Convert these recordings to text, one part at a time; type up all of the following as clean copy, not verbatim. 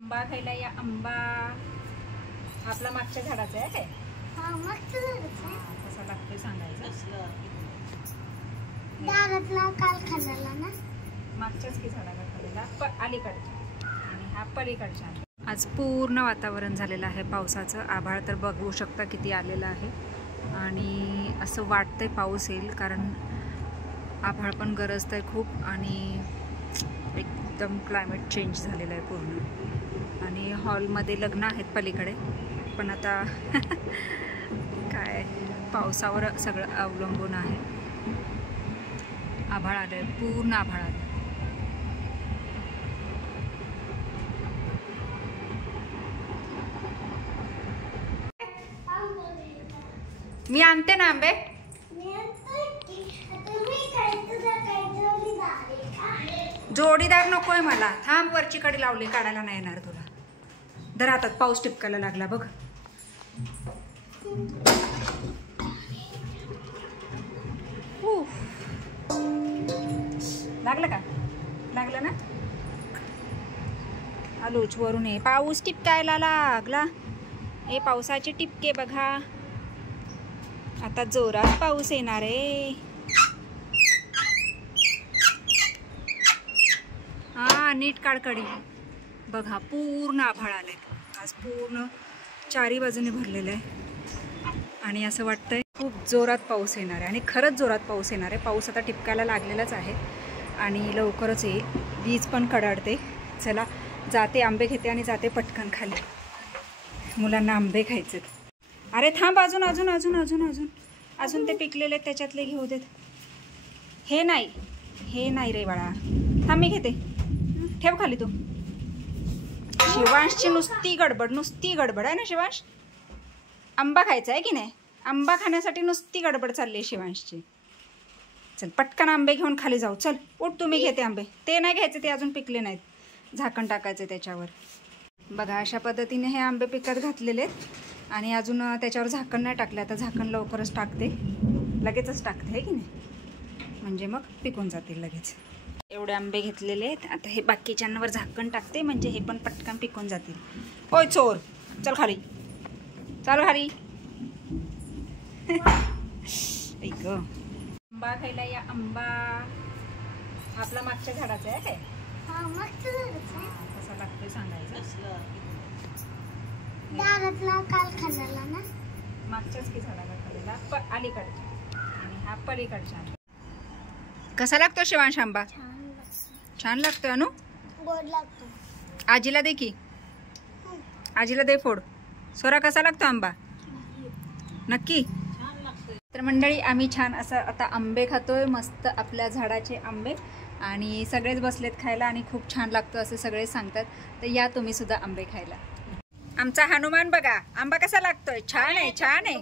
आंबा खायला या. आंबा आपला मागच्या झाडाचा आहे काय? हा, मस्त झाडाचा आहे. कसा लागतोय सांगायचं. दारातला काल खाल्ला ना, मागच्याच की झाडाला खाल्लेला अलीकडच्या आणि हा पलीकडच्या. आज पूर्ण वातावरण झालेलं आहे पावसाचं. आभाळ तर बघू शकता किती आलेलं आहे आणि असं वाटतंय पाऊस येईल, कारण आभाळ पण गरजतंय खूप आणि एकदम क्लायमेट चेंज झालेलं आहे पूर्ण. आणि हॉलमध्ये लग्न आहेत पलीकडे, पण आता काय पावसावर सगळं अवलंबून आहे. आभाळ आलंय, पूर्ण आभाळ आलं. मी आणते ना आंबे. जोडीदार नकोय मला. थांब, वरची कडे लावली, काढायला नाही येणार तुला. धर हातात, पाऊस टिपकायला लागला बघ. लागलं का? लागलं ना. आलोच वरून. ये पाऊस टिपकायला लागला. हे पावसाचे टिपके बघा. आता जोरात पाऊस येणार आहे. हा, नीट काढकडी बघा. पूर्ण आभाळ आलंय आज, पूर्ण चारी बाजूने भरलेलं आहे आणि असं वाटतंय खूप जोरात पाऊस येणार आहे. आणि खरंच जोरात पाऊस येणार आहे. पाऊस आता टिपकायला लागलेलाच आहे आणि लवकरच येईल. वीज पण कडाडते. चला जाते, आंबे घेते आणि जाते पटकन खाली. मुलांना आंबे खायचे. अरे थांब, अजून अजून अजून अजून अजून अजून ते पिकलेले त्याच्यातले घेऊ देत. हे नाही, हे नाही रे बाळा. थांब, मी घेते. ठेव खाली तू. शिवांशची नुसती गडबड, नुसती गडबड आहे ना शिवांश. आंबा खायचा आहे की नाही? आंबा खाण्यासाठी नुसती गडबड चालली आहे शिवांशची. चल पटकन आंबे घेऊन खाली जाऊ. चल उठ, तुम्ही घेते आंबे. ते नाही घ्यायचे, ते अजून पिकले नाहीत. झाकण टाकायचं त्याच्यावर. बघा अशा पद्धतीने हे आंबे पिकत घातलेले आहेत आणि अजून त्याच्यावर झाकण नाही टाकलं. आता झाकण लवकरच टाकते, लगेचच टाकते आहे की नाही, म्हणजे मग पिकून जातील लगेच. एवढे आंबे घेतलेले आहेत. आता हे बाकीच्यांवर झाकण टाकते, म्हणजे हे पण पटकन पिकून जातील. ओय चोर, चल खाली, चल खाली. ऐक, आंबा खायला या. आंबा आपला मागच्या झाडाचा आहे काय? हा, मस्त झाडाचा आहे. कसा लागतोय सांगायचं. दारातला काल खाल्ला ना, मागच्याच की झाडाला खाल्लेला अलीकडच्या आणि हा पलीकडच्या. कसा लागतो शिवांश आंबा? छान लागतोय अनु. गोड लागतो. आजीला दे की, आजीला दे फोड. सोरा कसा लागतो आंबा? नक्की. तर मंडळी, आम्ही छान असं आता आंबे खातोय, मस्त आपल्या झाडाचे आंबे, आणि सगळेच बसलेत खायला आणि खूप छान लागतो असे सगळे सांगतात. तर या तुम्ही सुद्धा आंबे खायला. आमचा हनुमान बघा आंबा कसा लागतोय. छान आहे, छान आहे.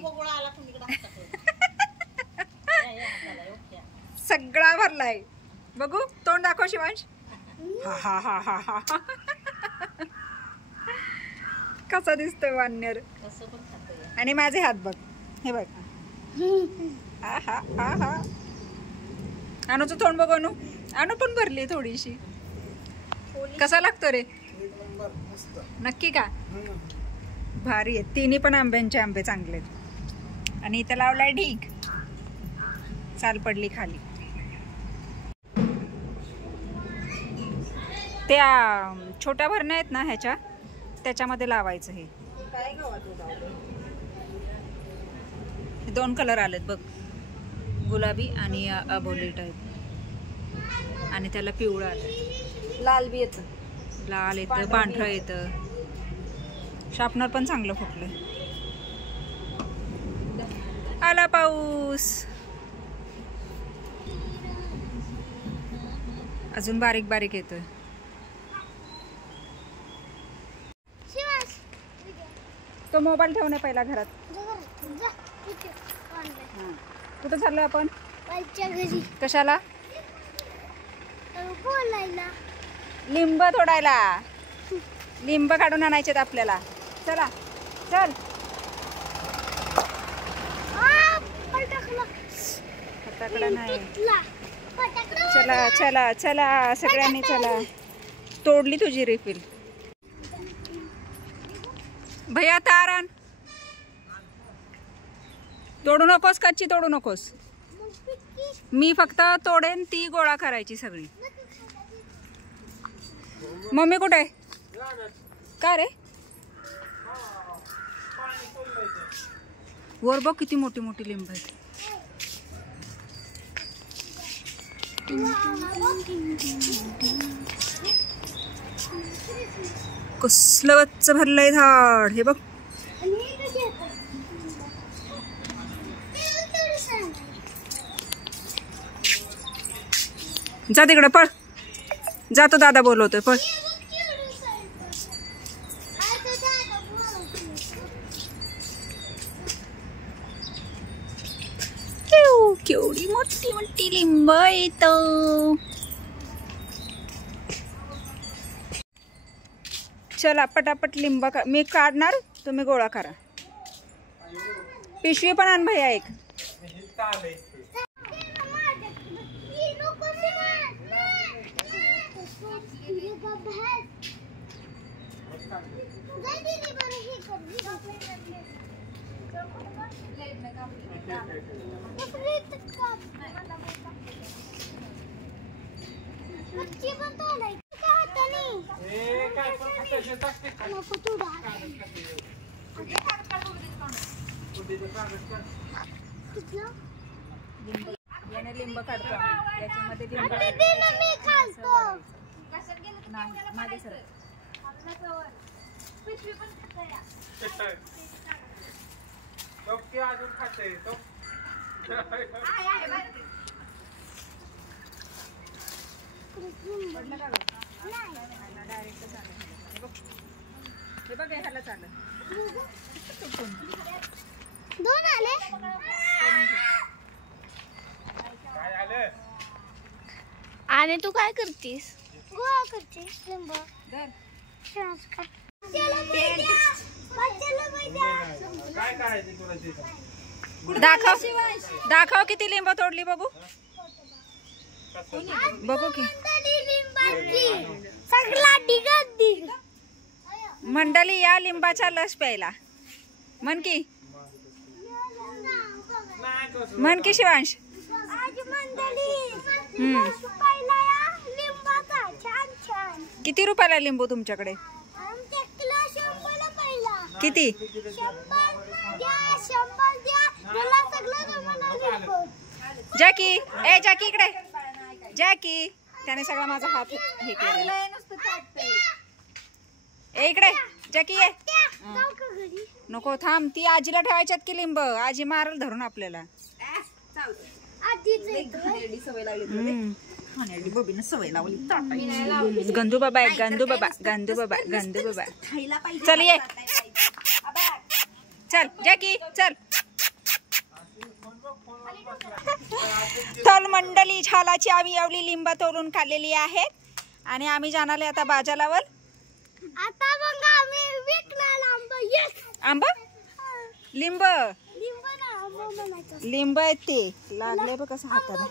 सगळा भरलाय. बघू, तोंड दाखव शिवांश. हा हा हा हा हा. कसा दिसतोय वानर. आणि माझे हात बघ, हे बघ. आहा आहा. अनुचं तोंड बघ. अनु, अनु पण भरली थोडीशी. कसा लागतो रे? नक्की का? भारी आहे. तिन्ही पण आंब्यांचे आंबे चांगले. आणि इथं लावलाय ढीग, चाल पडली खाली. त्या छोट्या भरण्या आहेत ना ह्याच्या, त्याच्यामध्ये लावायचं. हे दोन कलर आलेत बघ, गुलाबी आणि अबोली टाईप, आणि त्याला पिवळं आलं. लाल बी येतं, लाल येतं, पांढरं येतं. शार्पनर पण चांगलं फुटलं. आला पाऊस. अजून बारीक बारीक येतोय. तो मोबाईल ठेवणे पहिला घरात. कुठं चाललोय आपण? कशाला? लिंब तोडायला. लिंब काढून आणायचेत आपल्याला. चला चल. फटाकडा नाही. चला चला चला सगळ्यांनी चला. तोडली तुझी रिफिल. भैया तार आण. तोडू नकोस, कच्ची तोडू नकोस. मी फक्त तोडेन, ती गोळा करायची सगळी. मम्मी कुठे आहे? का रे? वर बघ किती मोठी मोठी लिंब आहेत. कसलं गच्च भरलंय झाड. हे बघ. जा तिकडे पळ. जातो, दादा बोलवतोय, पळ. केवढी मोठी मोठी लिंब येत. चला पटापट लिंब मी काढणार, तुम्ही गोळा करा. पिशवी पण आण भैया एक. याने लिंब काढतो याच्यामध्ये लिंब मागे सर. हे बघ ह्याला चालत. दोन आले. आणि तू काय करतीस? गोळा करते लिंब. दाखव किती लिंब तोडली बघू. बघू की मंडळी या लिंबाचा लस प्यायला. म्हण की, म्हण की शिवांश. किती रुपयाला लिंबू तुमच्याकडे? किती? जॅकी, ए जॅकी इकडे. जॅकी, त्याने सगळा माझा हात हे केला. ए इकडे जॅकी ये. नको थांब, ती आजीला ठेवायच्यात की लिंब. आजी मारल धरून आपल्याला. गंदू बाबा आहे, गंदू बाबा, गंदू बाबा, गंदू बाबा. चल ये, चल जॅकी चल. तर मंडळी झालाची आम्ही एवढी लिंब तोडून काढलेली आहेत आणि आम्ही जाणार आता बाजारावर. आता मग आम्ही विकणार आंबा. आंबा लिंब लिंब आहेत ते लागले बघ कसं हाताने.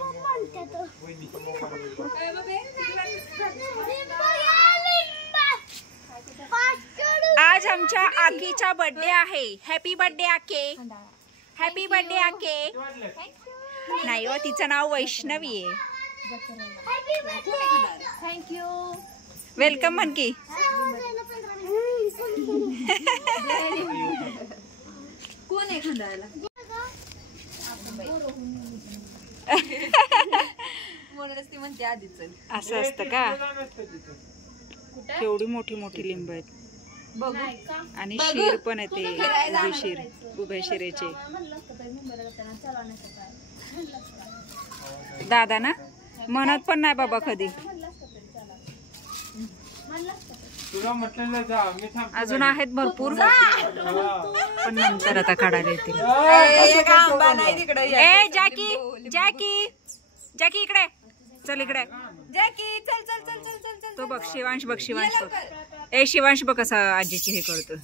आज आमच्या आकीचा बर्थडे आहे. हॅपी बर्थडे आके. हॅपी बर्थडे आके. नाही हो, तिचं नाव वैष्णवी आहे. थँक्यू. वेलकम म्हण की. कोण आहे खंडाळायला? म्हणूनच ती म्हणते आधीच. असं असतं का? केवढी मोठी मोठी लिंब आहेत. आणि शीर पण येते, उभी शीर, उभ्या शिरेचे. दादा ना म्हणत पण नाही बाबा कधी. अजून आहेत भरपूर, पण नंतर आता काढायला येतील. ए जॅकी, जॅकी, जॅकी इकडे चल. इकडे जॅकी चल चल चल चल चल चल. तो बघ शिवांश, बघ शिवांश बघ. ए शिवांश बघ कसा आजीची हे करतो.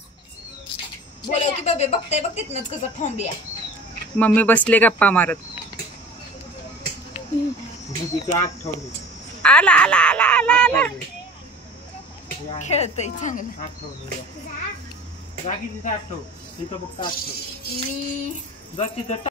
बोलव की बबे. बघताय बघ तिथनच कसं ठोंबिया. मम्मी बसले गप्पा मारत. आला आला आला आला आला. खेळतय चांगलं. रागी तिथे आठव तिथं फक्त आठव मी जा तिथं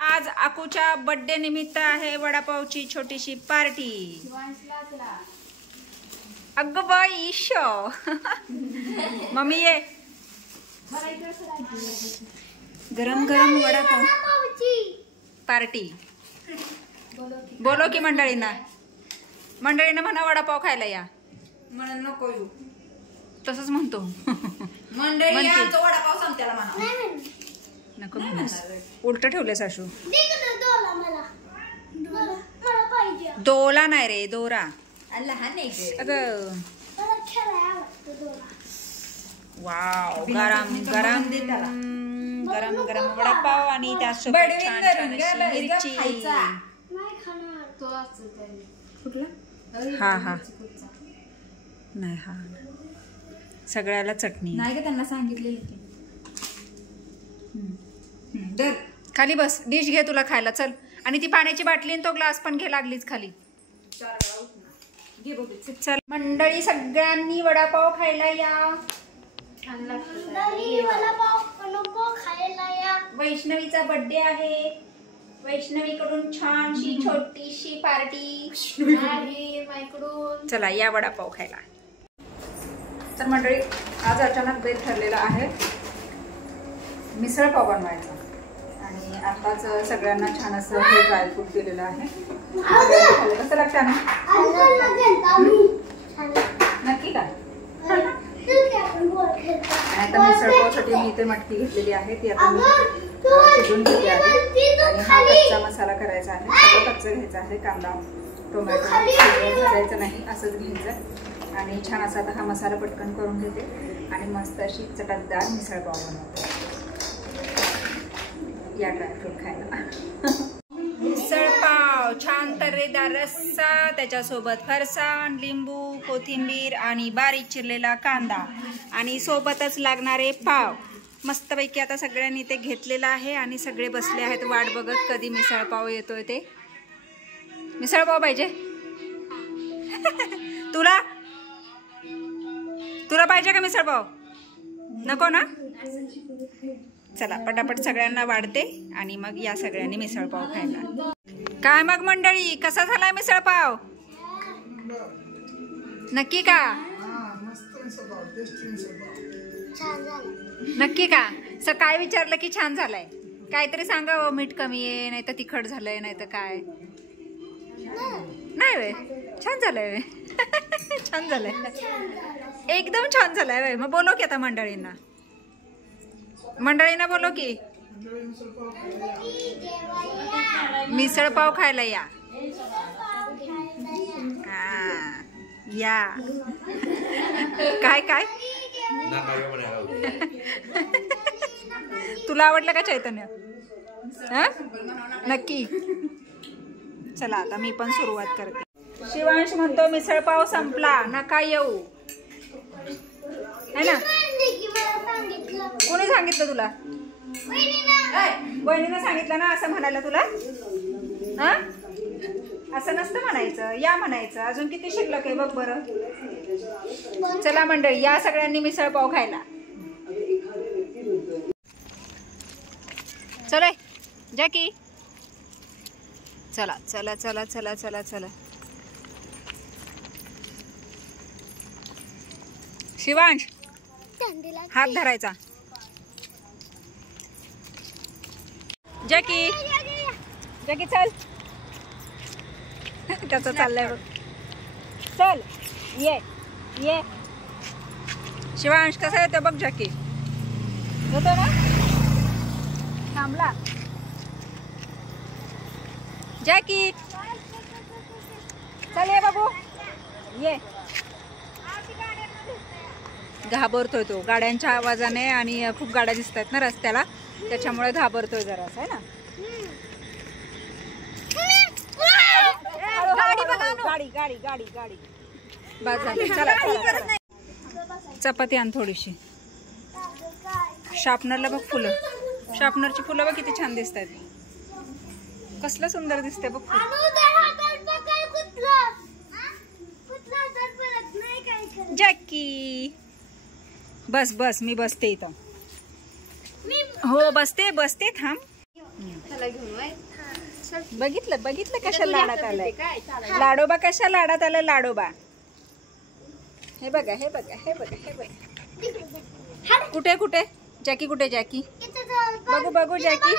आज आकूच्या बर्थडे निमित्त आहे वडापावची छोटीशी पार्टी. अगं बाई शो मम्मी ये गरम गरम वडापाव पार्टी. बोलो की मंडळींना म्हणा वडापाव खायला या म्हणून नको येऊ तसंच म्हणतो. मंडळी म्हणते. आमचा वडापाव संपत्याला म्हणा. नको म्हणूस उलट ठेवले सासू. दोला नाही रे दोरा. लहान नाही ते. अगं वाव गरम गरम गरम गरम वडापाव आणि त्यासोबत बडवीन छान करून छान घ्या, अशी बडवीन मिरची. खायचा. हा हा नाही हा सगळ्याला चटणी. नाही का त्यांना सांगितलेलं की. दर खाली बस डिश घे तुला खायला चल. आणि ती पाण्याची बाटली आणि तो ग्लास पण घे लागलीच खाली. घे बघू. चल मंडळी सगळ्यांनी वडापाव खायला या. वैष्णवीचा बर्थडे आहे. वैष्णवीकडून छानशी छोटीशी पार्टी. चला या वडापाव खायला. तर मंडळी आज अचानक बेत ठरलेला आहे मिसळ पाव बनवायचा. आणि आताच सगळ्यांना छान असं हे ड्रायफ्रूट दिलेलं आहे. कसं लागतं ना नक्की का. आणि आता मिसळपावसाठी मी इथे मटकी घेतलेली आहे ती आता मी शिजून घेतली आहे. आणि हा कच्चा मसाला करायचा आहे. सगळं कच्चं घ्यायचं आहे. कांदा टोमॅटो भाजायचं नाही असंच घ्यायचं. आणि छान असा आता हा मसाला पटकन करून घेते आणि मस्त अशी चटकदार मिसळपाव बनवते. या ड्रायफ्रूट खायला. मिसळपाव छान तर्रेदार रस्सा त्याच्यासोबत फरसाण लिंबू कोथिंबीर आणि बारीक चिरलेला कांदा आणि सोबतच लागणारे पाव. मस्तपैकी आता सगळ्यांनी ते घेतलेलं आहे आणि सगळे बसले आहेत वाट बघत कधी मिसळपाव येतोय ते. मिसळपाव पाहिजे तुला तुला पाहिजे का मिसळपाव नको ना. चला पटापट सगळ्यांना वाढते आणि मग या सगळ्यांनी मिसळपाव खायला. काय मग मंडळी कसा झालाय मिसळपाव नक्की का. नक्की का. काय विचारलं की छान झालाय काहीतरी सांगा. मीठ कमी आहे नाही तर तिखट झालंय नाही तर काय. नाही वे छान झालंय वे छान झालंय एकदम छान झालंय वे. मग बोलो की आता मंडळींना बोलो की मिसळपाव खायला या. हा या काय काय तुला आवडलं का चैतन्य नक्की. चला आता मी पण सुरुवात करते. शिवांश म्हणतो मिसळपाव संपला नका येऊ है ना. कोणी सांगितलं तुला. वहिनीनं सांगितलं ना असं म्हणायला तुला. हा असं नसतं म्हणायचं या म्हणायचं. अजून किती शिल्लक आहे बघ बरं. चला मंडळी या सगळ्यांनी मिसळपाव खायला. चले जॅकी चला चला चला चला चला चला. शिवांश हात धरायचा. जॅकी जॅकी चल कसं चाललंय बघ. चल ये ये शिवांश कसा येतो बघ. जॅकी येतो ना थांबला. जॅकी चल ये बाबू ये. घाबरतोय तो गाड्यांच्या आवाजाने आणि खूप गाड्या दिसत आहेत ना रस्त्याला त्याच्यामुळे घाबरतोय जरास आहे ना. गाडी बघा गाडी गाडी गाडी गाडी बस झाली. चला चपाती आण थोडीशी. शार्पनरला बघ फुलं, शार्पनरची फुलं बघ किती छान दिसत आहेत. कसलं सुंदर दिसते बघ फुल. जॅकी बस बस, मी बसते इथं. हो बसते बसते, थांब. बघितलं बघितलं कशा लाडात आलाय लाडोबा, कशा लाडात आलाय लाडोबा. हे बघा हे बघा हे बघा हे बघा. कुठे कुठे जॅकी, कुठे जॅकी? बघू बघू जॅकी.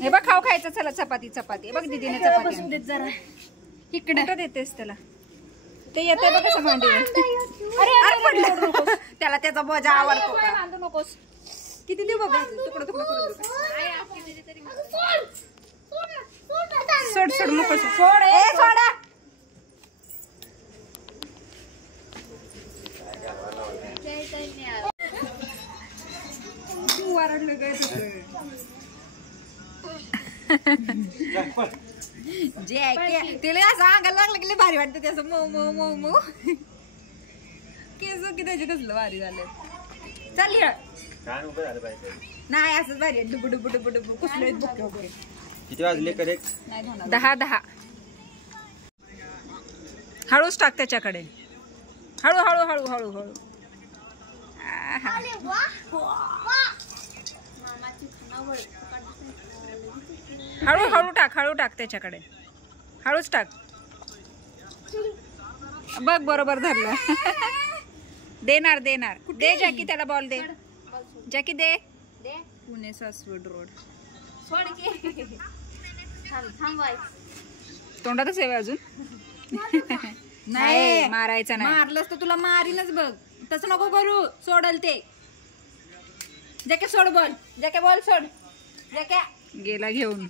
हे बघ खाऊ खायचं. चला चपाती चपाती बघ, दीदीने चपाती जरा इकडे देतेस त्याला. ते येते बघ कसं मांडी. अरे पडलं त्याला, त्याचा बोजा आवडतो का? बांधू नकोस. किती देऊ बघा, तुकडं तुकडं करून सोड सोड नको सोड. ए सोडा. तिला असं अंगाला लागलं की भारी वाटतं त्याचं मऊ मऊ मऊ मऊ. केस की त्याचे कसलं भारी झालं. चाल नाही असंच भारी आहे. डुबू डुबू डुबू डुबू कुसले बुके वगैरे. किती वाजले करेक्ट? 10. हळूच टाक त्याच्याकडे. हळू हळू हळू हळू हळू. हळू हळू टाक, हळू टाक त्याच्याकडे. हळूच टाक. बघ बरोबर धरलं. देणार देणार. दे जॅकी त्याला बॉल दे. जॅकी दे. पुणे सासवड रोड. तोंडातच आहे अजून. नाही मारायचा नाही. मारलंस तर तुला मारीनच बघ. तसं नको करू, सोडल ते. जॅके सोड बॉल. जॅके बॉल सोड. जॅके गेला घेऊन.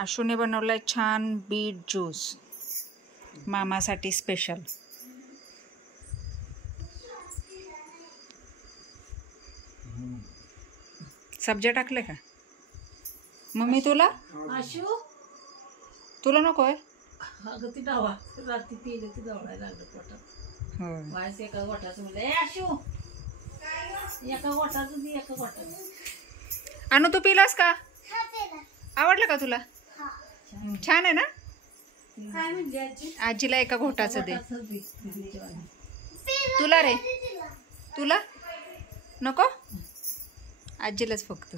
आशूने बनवलाय छान बीट ज्यूस मामासाठी स्पेशल. सब्जा टाकले का मम्मी? तुला तुला नकोय? अनु तू पिलास का? आवडलं का तुला? छान आहे ना? आजीला एका घोटाचं दे. तुला रे? तुला नको? आजीलाच फक्त.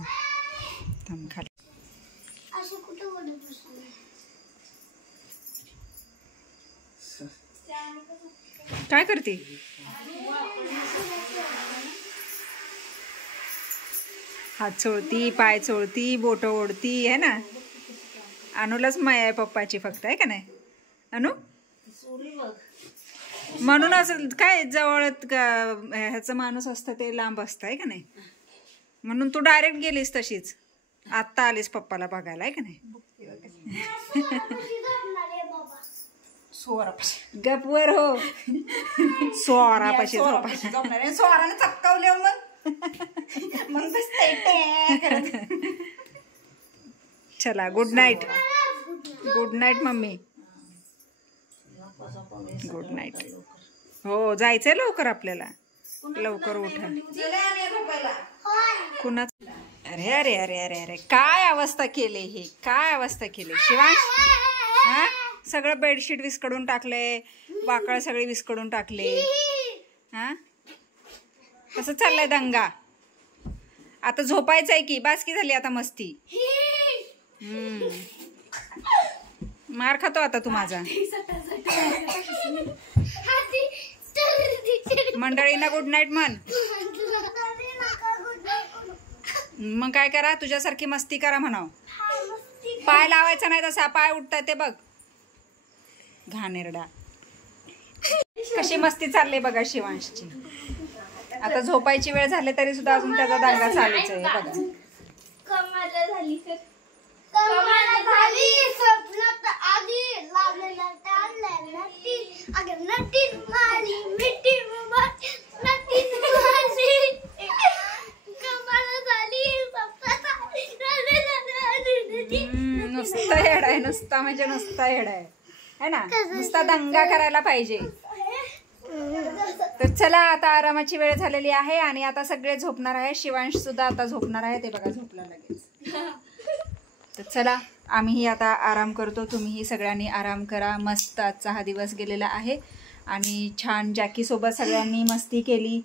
थांब खाली. काय करते? हात चोळती, पाय चोळती, बोट ओढती है ना. अनुलाच माया आहे पप्पाची फक्त, आहे का नाही अनु? म्हणून असं काय जवळ ह्याचं माणूस असतं ते लांब असतं, आहे का नाही. म्हणून तू डायरेक्ट गेलीस तशीच. आत्ता आलीस पप्पाला बघायला, आहे का नाही. गपवर हो. सोरापाशी सोराने चपकावले मग चला. Good night. Good night mummy. Good night. हो जायचंय लवकर आपल्याला. लवकर उठा. कुणा? अरे अरे अरे अरे अरे काय अवस्था केली ही, काय अवस्था केली शिवांश. हा सगळं बेडशीट विस्कडून टाकले, वाकळ सगळी विस्कडून टाकले. हा कसं चाललंय दंगा? आता झोपायचंय की बास की झाली आता मस्ती. मार खातो आता तू माझा. मंडळींना गुड नाईट म्हण. मग काय करा, तुझ्यासारखी मस्ती करा म्हणाव. पाय लावायचा नाही तसा. पाय उठतात ते बघ. घाणेरडा. कशी मस्ती चालली बघा शिवांशची. आता झोपायची वेळ झाली तरी सुद्धा अजून त्याचा दंगा चालूच आहे बघा. कमाला झाली तर कमाला झाली. स्वप्नात आधी लागलेला टाळला नटी. अगं नटी माझी मिठी नटी माझी नुसता येडा आहे, नुसता म्हणजे नुसता येडा आहे ना, नुसता दंगा करायला पाहिजे. तर चला आता आरामाची वेळ झालेली आहे आणि आता सगळे झोपणार आहे. शिवांश सुद्धा आता झोपणार आहे. ते बघा झोपला लगेच. तर चला आम्हीही आता आराम करतो. तुम्हीही सगळ्यांनी आराम करा. मस्त आजचा हा दिवस गेलेला आहे आणि छान जॅकीसोबत सगळ्यांनी मस्ती केली.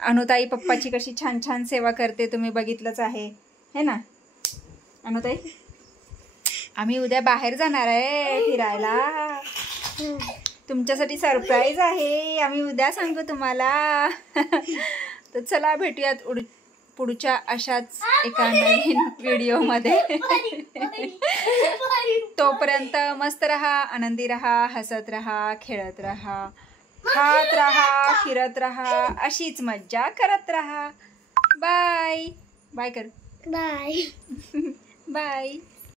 अनुताई पप्पाची कशी छान छान सेवा करते तुम्ही बघितलंच आहे, है ना अनुताई? आम्ही उद्या बाहेर जाणार आहे फिरायला. तुमच्यासाठी सरप्राईज आहे. आम्ही उद्या सांगू तुम्हाला. तर चला भेटूयात पुढच्या अशाच एका नवीन व्हिडिओमध्ये. तोपर्यंत मस्त रहा, आनंदी रहा, हसत रहा, खेळत रहा, खात रहा, फिरत रहा, अशीच मज्जा करत रहा. बाय बाय कर. बाय. बाय.